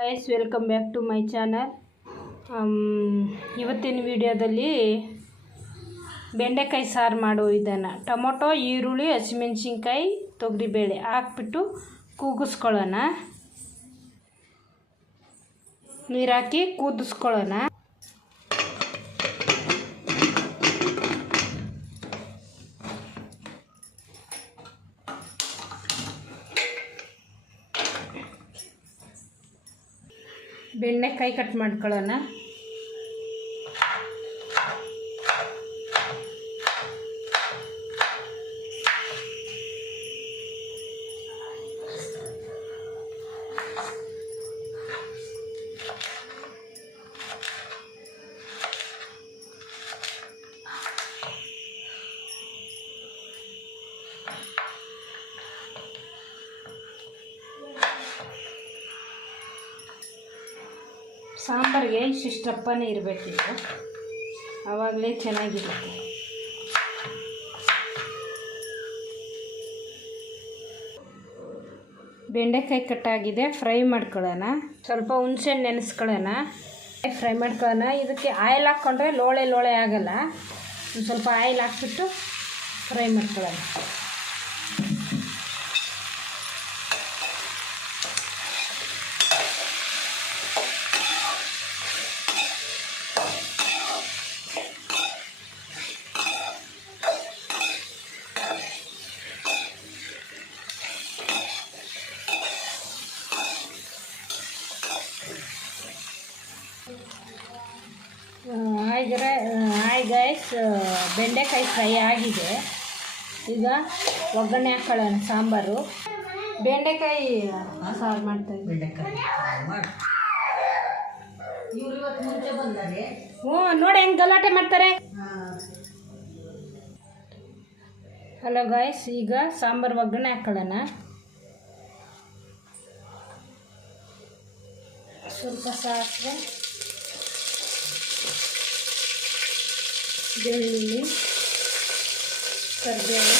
Guys, welcome back to my channel. ಇವತ್ತಿನ ವಿಡಿಯೋದಲ್ಲಿ ಬೆಂಡೆಕಾಯಿ ಸಾರು ಮಾಡೋ ವಿಧಾನ. ಟೊಮೊಟೊ, ಈರುಳ್ಳಿ, ಹಸಿಮೆಣಸಿನ್ಕಾಯಿ, ತೊಗರಿಬೇಳೆ ಹಾಕ್ಬಿಟ್ಟು ಕೂಗಿಸ್ಕೊಳ್ಳೋಣ. ನೀರು ಹಾಕಿ ಕೂದಿಸ್ಕೊಳ್ಳೋಣ. ಬೆಂಡೆಕಾಯಿ ಕಟ್ ಮಾಡ್ಕೊಳ್ಳೋಣ. ಸಾಂಬಾರಿಗೆ ಇಷ್ಟಪ್ಪನೇ ಇರಬೇಕಿತ್ತು, ಆವಾಗಲೇ ಚೆನ್ನಾಗಿರುತ್ತೆ. ಬೆಂಡೆಕಾಯಿ ಕಟ್ಟಾಗಿದೆ, ಫ್ರೈ ಮಾಡ್ಕೊಳ್ಳೋಣ. ಸ್ವಲ್ಪ ಹುಣಸೆಹಣ್ಣು ನೆನೆಸ್ಕೊಳ್ಳೋಣ, ಫ್ರೈ ಮಾಡ್ಕೊಳ್ಳೋಣ. ಇದಕ್ಕೆ ಆಯಿಲ್ ಹಾಕ್ಕೊಂಡ್ರೆ ಲೋಳೆ ಲೋಳೆ ಆಗೋಲ್ಲ. ಒಂದು ಸ್ವಲ್ಪ ಆಯಿಲ್ ಹಾಕ್ಬಿಟ್ಟು ಫ್ರೈ ಮಾಡ್ಕೊಳ್ಳೋಣ. ಹಾಯ್ ಗೈಸ್, ಬೆಂಡೆಕಾಯಿ ಫ್ರೈ ಆಗಿದೆ. ಈಗ ಒಗ್ಗರಣೆ ಹಾಕ್ಕೊಳ್ಳೋಣ. ಸಾಂಬಾರು ಬೆಂಡೆಕಾಯಿ ಸಾರು ಮಾಡ್ತಾಯಿದ್ದೆ. ಬೆಂಡೆಕಾಯಿ ಇವ್ರು ಇವತ್ತು ಮುಂಚೆ ಬಂದರೆ ನೋಡಿ ಹೆಂಗೆ ಗಲಾಟೆ ಮಾಡ್ತಾರೆ. ಹಲೋ ಗೈಸ್, ಈಗ ಸಾಂಬಾರು ಒಗ್ಗರಣೆ ಹಾಕ್ಕೊಳ್ಳೋಣ. ಸ್ವಲ್ಪ ಸಾಸಿವೆ, ಬೆಳ್ಳುಳ್ಳಿ, ಕರಿಬೇವು,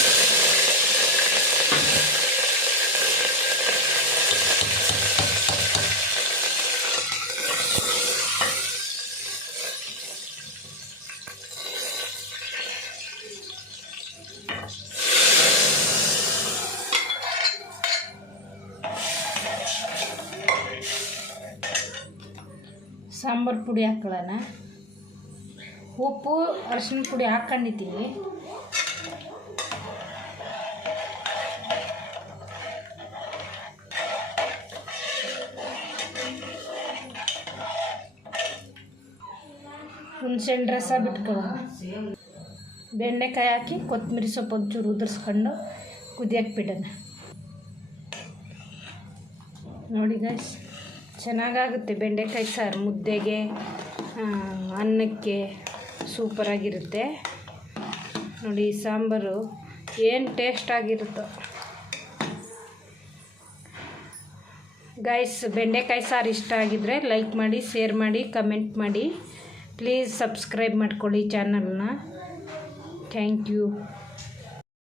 ಸಾಂಬಾರು ಪುಡಿ ಹಾಕ್ಕೊಳ್ಳೋಣ. ಉಪ್ಪು, ಅರಿಶಿನ ಪುಡಿ ಹಾಕ್ಕೊಂಡಿದ್ದೀವಿ. ಹುಣಸೆಹಣ್ಣು ರಸ ಬಿಟ್ಕೊಳ್ಳೋಣ. ಬೆಂಡೆಕಾಯಿ ಹಾಕಿ ಕೊತ್ತಂಬರಿ ಸೊಪ್ಪು ಒಂಚೂರು ಉದುರಿಸ್ಕೊಂಡು ಕುದಿಯಕ್ಕೆ ಬಿಡೋಣ. ನೋಡಿ ಗೈಸ್, ಚೆನ್ನಾಗಾಗುತ್ತೆ ಬೆಂಡೆಕಾಯಿ ಸಾರು. ಮುದ್ದೆಗೆ, ಅನ್ನಕ್ಕೆ ಸೂಪರಾಗಿರುತ್ತೆ. ನೋಡಿ ಸಾಂಬಾರು ಏನು ಟೇಸ್ಟ್ ಆಗಿರುತ್ತೋ. ಗೈಸ್, ಬೆಂಡೆಕಾಯಿ ಸಾರು ಇಷ್ಟ ಆಗಿದ್ದರೆ ಲೈಕ್ ಮಾಡಿ, ಶೇರ್ ಮಾಡಿ, ಕಮೆಂಟ್ ಮಾಡಿ. ಪ್ಲೀಸ್ ಸಬ್ಸ್ಕ್ರೈಬ್ ಮಾಡ್ಕೊಳ್ಳಿ ಚಾನಲ್ನ. Thank you.